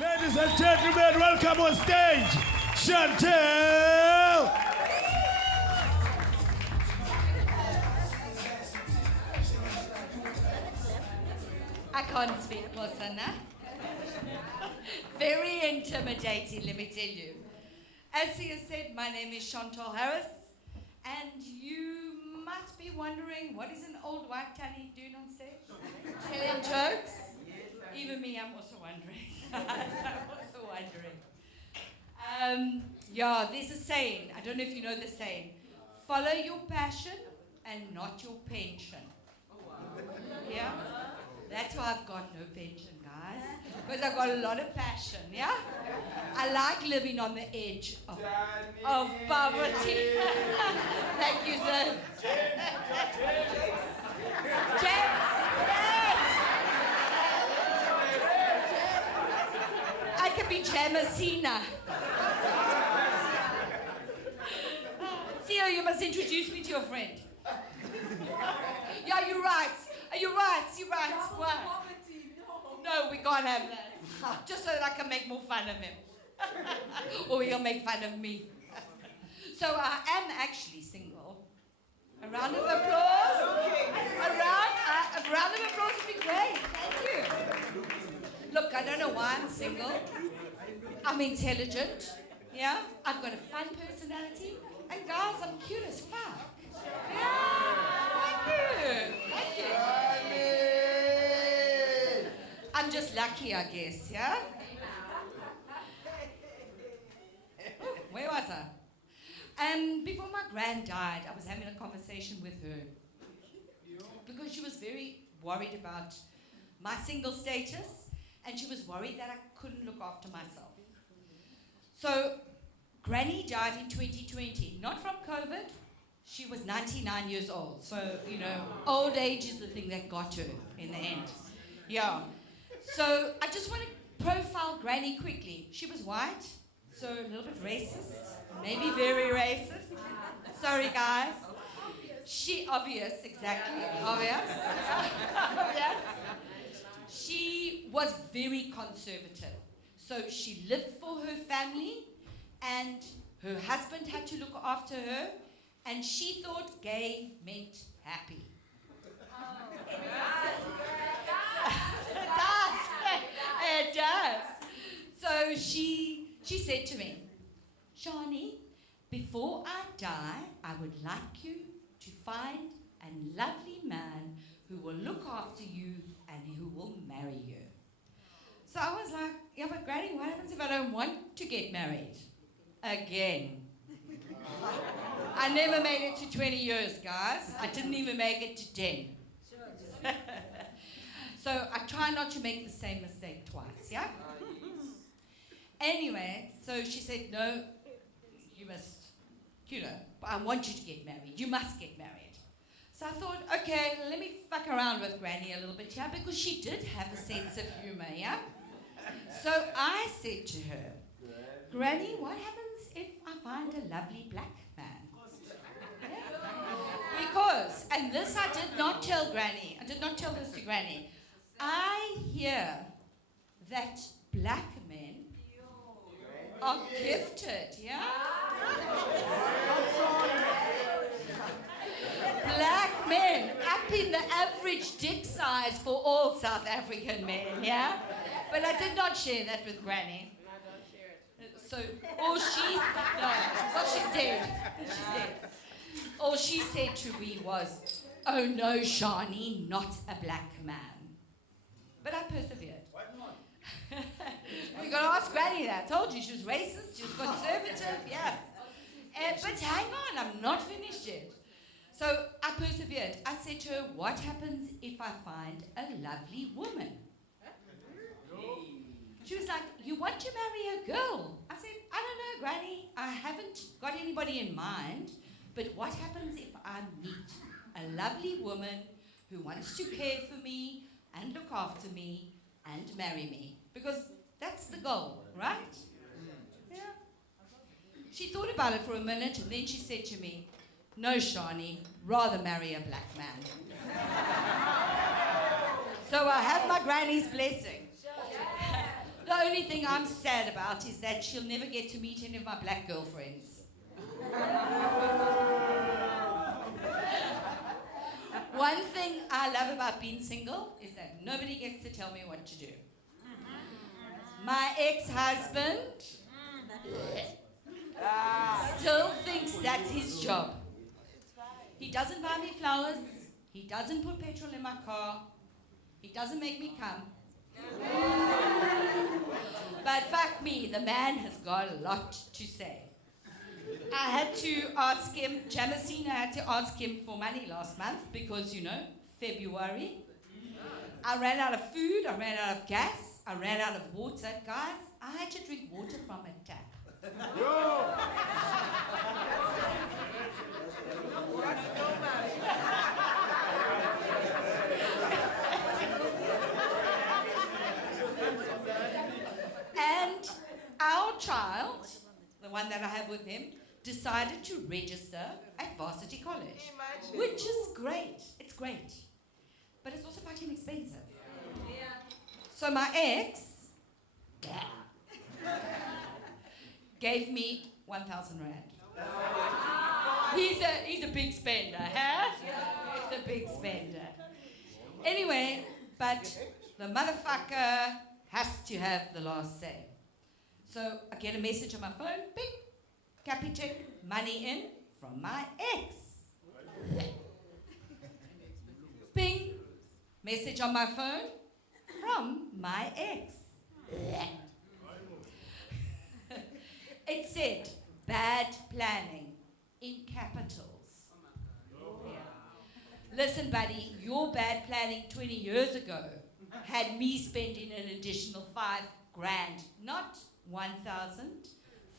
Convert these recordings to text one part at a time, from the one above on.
Ladies and gentlemen, welcome on stage, Chantal! I can't speak Bosana. Very intimidating, let me tell you. As he has said, my name is Chantal Harris, and you might be wondering, what is an old white tanny doing on stage? Telling jokes? Even me, I'm also wondering. Yeah, there's a saying, I don't know if you know the saying, follow your passion and not your pension. Yeah? That's why I've got no pension, guys. Because I've got a lot of passion, yeah? I like living on the edge of poverty. Thank you, sir. James! Yes! I could be Jamasina. Theo, you must introduce me to your friend. Yeah, you're right. You're right. What? No, we can't have that. Just so that I can make more fun of him. Or he'll make fun of me. So I am actually single. A round of applause. A round of applause would be great. Thank you. Look, I don't know why I'm single. I'm intelligent. Yeah? I've got a fun personality. And guys, I'm cute as fuck. Yeah. Thank you. I'm just lucky, I guess, yeah? Where was I? Before my gran died, I was having a conversation with her. Because she was very worried about my single status, and she was worried that I couldn't look after myself. So, Granny died in 2020, not from COVID. She was 99 years old. So, you know, old age is the thing that got her in the end. Yeah. So I just want to profile Granny quickly. She was white, so a little bit racist, maybe very racist. Sorry, guys. Obvious, exactly, obvious. Obvious. She was very conservative. So she lived for her family, and her husband had to look after her, and she thought gay meant happy. It does. So she said to me, Shani, before I die, I would like you to find a lovely man who will look after you and who will marry you. So I was like, yeah, but Granny, what happens if I don't want to get married? Again. I never made it to 20 years, guys. I didn't even make it to 10. So I try not to make the same mistake twice, yeah? Anyway, so she said, no, you must, I want you to get married. You must get married. So I thought, okay, let me fuck around with Granny a little bit, yeah? Because she did have a sense of humor, yeah? So I said to her, Granny, what happens if I find a lovely black man? Because, and this I did not tell Granny, I did not tell this to Granny, I hear that black men are gifted, yeah? Black men, up in the average dick size for all South African men, yeah? But I did not share that with Granny. So, she's dead. She's dead. All she said to me was, oh no, Shani, not a black man. But I persevered. Why not? You got to ask Granny that. I told you, she was racist, she was conservative, yeah. But hang on, I'm not finished yet. So I persevered. I said to her, what happens if I find a lovely woman? She was like, you want to marry a girl? I said, I don't know, Granny. I haven't got anybody in mind. But what happens if I meet a lovely woman who wants to care for me and look after me and marry me? Because that's the goal, right? Yeah. She thought about it for a minute, and then she said to me, no, Shani, rather marry a black man. So I have my granny's blessing. The only thing I'm sad about is that she'll never get to meet any of my black girlfriends. One thing I love about being single is that nobody gets to tell me what to do. My ex-husband still thinks that's his job. He doesn't buy me flowers. He doesn't put petrol in my car. He doesn't make me come. But fuck me, the man has got a lot to say. I had to ask him, Jamesina had to ask him for money last month because, February. I ran out of food, I ran out of gas, I ran out of water. Guys, I had to drink water from a tap. And our child, the one that I have with him, decided to register at Varsity College. Imagine. Which is great. It's great. But it's also fucking expensive. Yeah. So my ex gave me 1,000 rand. He's a big spender, huh? He's a big spender. Anyway, but the motherfucker has to have the last say. So I get a message on my phone, ping, Capitec, money in from my ex. Ping, message on my phone from my ex. It said, bad planning in capitals. Yeah. Listen, buddy, your bad planning 20 years ago had me spending an additional 5 grand, not 1,000,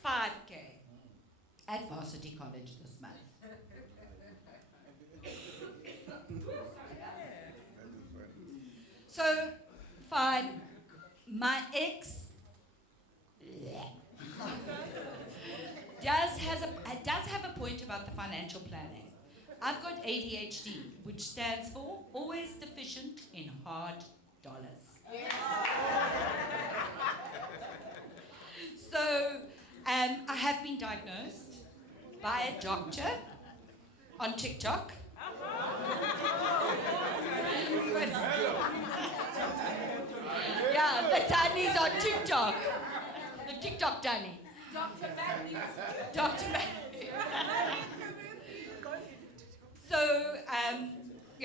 5K at Varsity College this month. So, fine, my ex does have a point about the financial planning. I've got ADHD, which stands for always deficient in hard dollars. Yes. So, I have been diagnosed by a doctor on TikTok. Yeah, the Danny's on TikTok. The TikTok Danny. Dr. Matthew. Dr. Matthew. So,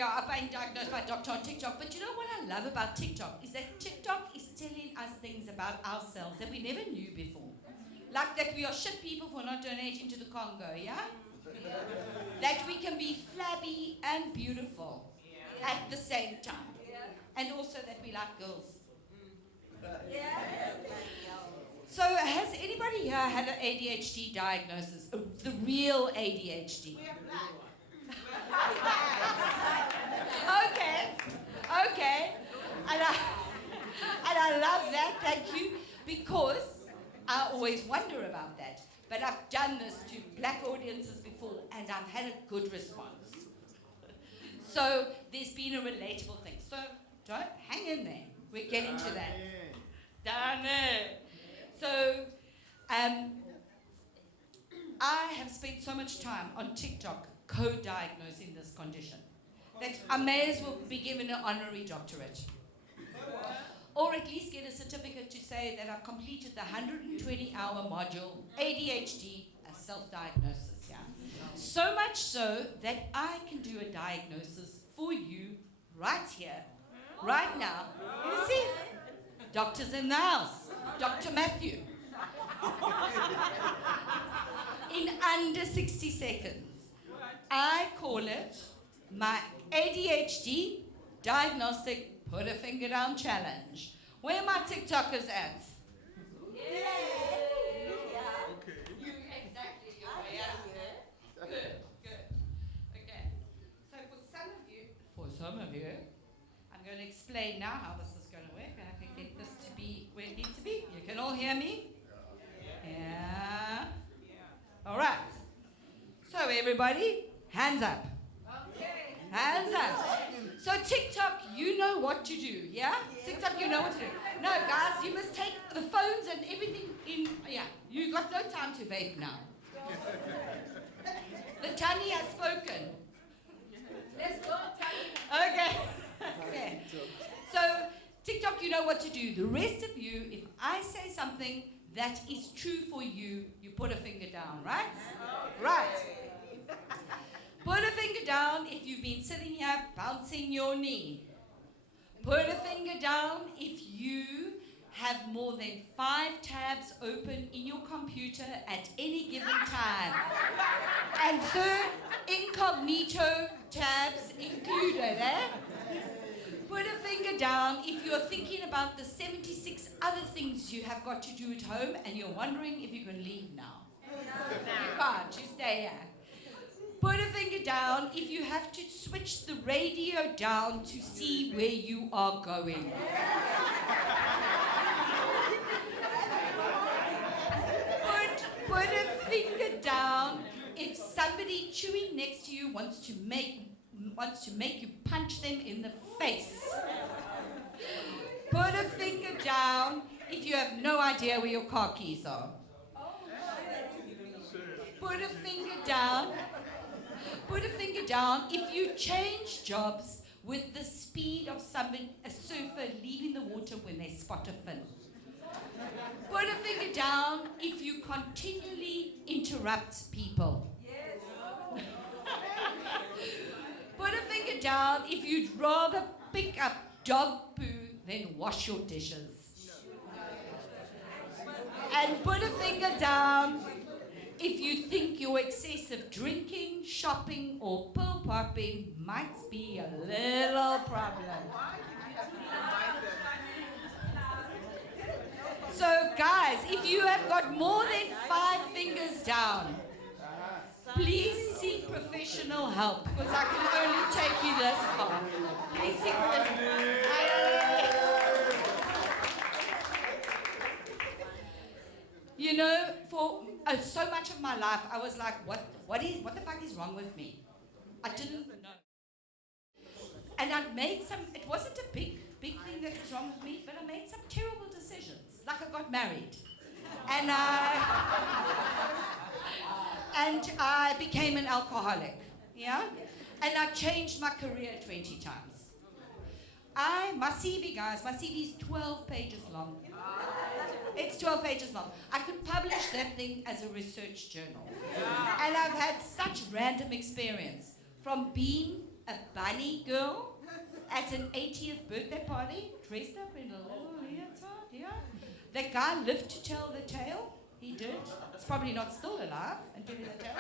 I've been diagnosed by a doctor on TikTok. But you know what I love about TikTok is that TikTok is telling us things about ourselves that we never knew before. Like that we are shit people for not donating to the Congo, yeah? That we can be flabby and beautiful at the same time. And also that we like girls. So has anybody here had an ADHD diagnosis? The real ADHD? Okay. And I love that, thank you, because I always wonder about that. But I've done this to black audiences before, and I've had a good response. So there's been a relatable thing. So don't hang in there. We're getting to that. Down there. So I have spent so much time on TikTok co-diagnosing this condition that I may as well be given an honorary doctorate. Or at least get a certificate to say that I've completed the 120-hour module, ADHD, a self-diagnosis, yeah. So much so that I can do a diagnosis for you right here, right now. You see? Doctor's in the house. Dr. Matthew. In under 60 seconds. I call it my ADHD Diagnostic Put a Finger Down Challenge. Where are my TikTokers at? Yeah. Okay. You exactly. Good. Okay. So for some of you, I'm going to explain now how this is going to work, and I can get this to be where it needs to be. You can all hear me? Yeah. All right. So everybody, hands up. Okay. Hands up. So TikTok, you know what to do, yeah? TikTok, you know what to do. No, guys, you must take the phones and everything in, yeah. You got no time to vape now. The Tani has spoken. Let's go, Tani. Okay. Okay. So TikTok, you know what to do. The rest of you, if I say something that is true for you, you put a finger down, right? Right. Put a finger down if you've been sitting here bouncing your knee. Put a finger down if you have more than 5 tabs open in your computer at any given time. And sir, incognito tabs included, eh? Put a finger down if you're thinking about the 76 other things you have got to do at home and you're wondering if you can leave now. You can't, you stay here. Put a finger down if you have to switch the radio down to see where you are going. Put a finger down if somebody chewing next to you wants to make you punch them in the face. Put a finger down if you have no idea where your car keys are. Put a finger down. Put a finger down if you change jobs with the speed of a surfer leaving the water when they spot a fin. Put a finger down if you continually interrupt people. Yes. Put a finger down if you'd rather pick up dog poo than wash your dishes. And put a finger down if you think your excessive drinking, shopping, or pill popping might be a little problem. So guys, if you have got more than 5 fingers down, please seek professional help, because I can only take you this far. Please seek professional help. You know, for so much of my life, I was like, what the fuck is wrong with me? I didn't know. And I made it wasn't a big thing that was wrong with me, but I made some terrible decisions. Like I got married. And I became an alcoholic, yeah? And I changed my career 20 times. My CV, guys, my CV is 12 pages long. It's 12 pages long. I could publish that thing as a research journal. And I've had such random experience, from being a bunny girl at an 80th birthday party, dressed up in a little leotard, yeah? That guy lived to tell the tale. He did. He's probably not still alive and telling the tale.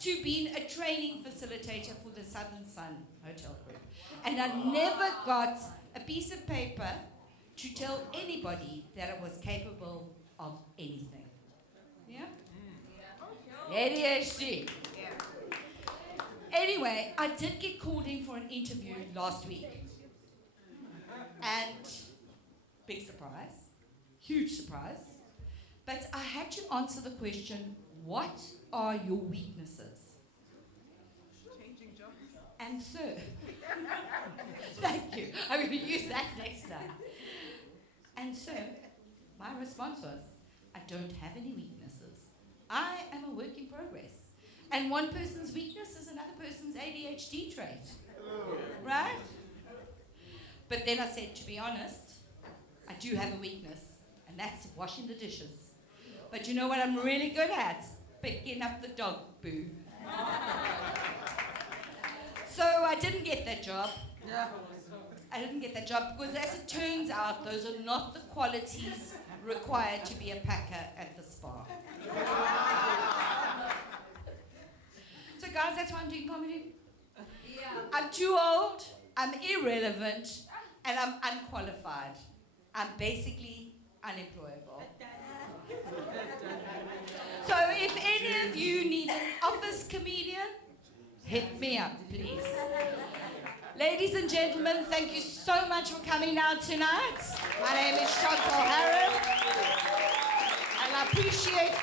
To being a training facilitator for the Southern Sun Hotel Group. And I never got a piece of paper to tell anybody that I was capable of anything. Yeah? ADHD. Anyway, I did get called in for an interview last week. And big surprise, huge surprise. But I had to answer the question, what are your weaknesses? Changing jobs. And so, thank you. I'm going to use that next time. And so, my response was, I don't have any weaknesses. I am a work in progress. And one person's weakness is another person's ADHD trait. Right? But then I said, to be honest, I do have a weakness, and that's washing the dishes. But you know what I'm really good at? Picking up the dog poo. So I didn't get that job. I didn't get that job because, as it turns out, those are not the qualities required to be a packer at the spa. So guys, that's why I'm doing comedy. Yeah. I'm too old, I'm irrelevant, and I'm unqualified. I'm basically unemployable. So if any of you need an office comedian, hit me up, please. Ladies and gentlemen, thank you so much for coming out tonight. My name is Chantal Harris, and I appreciate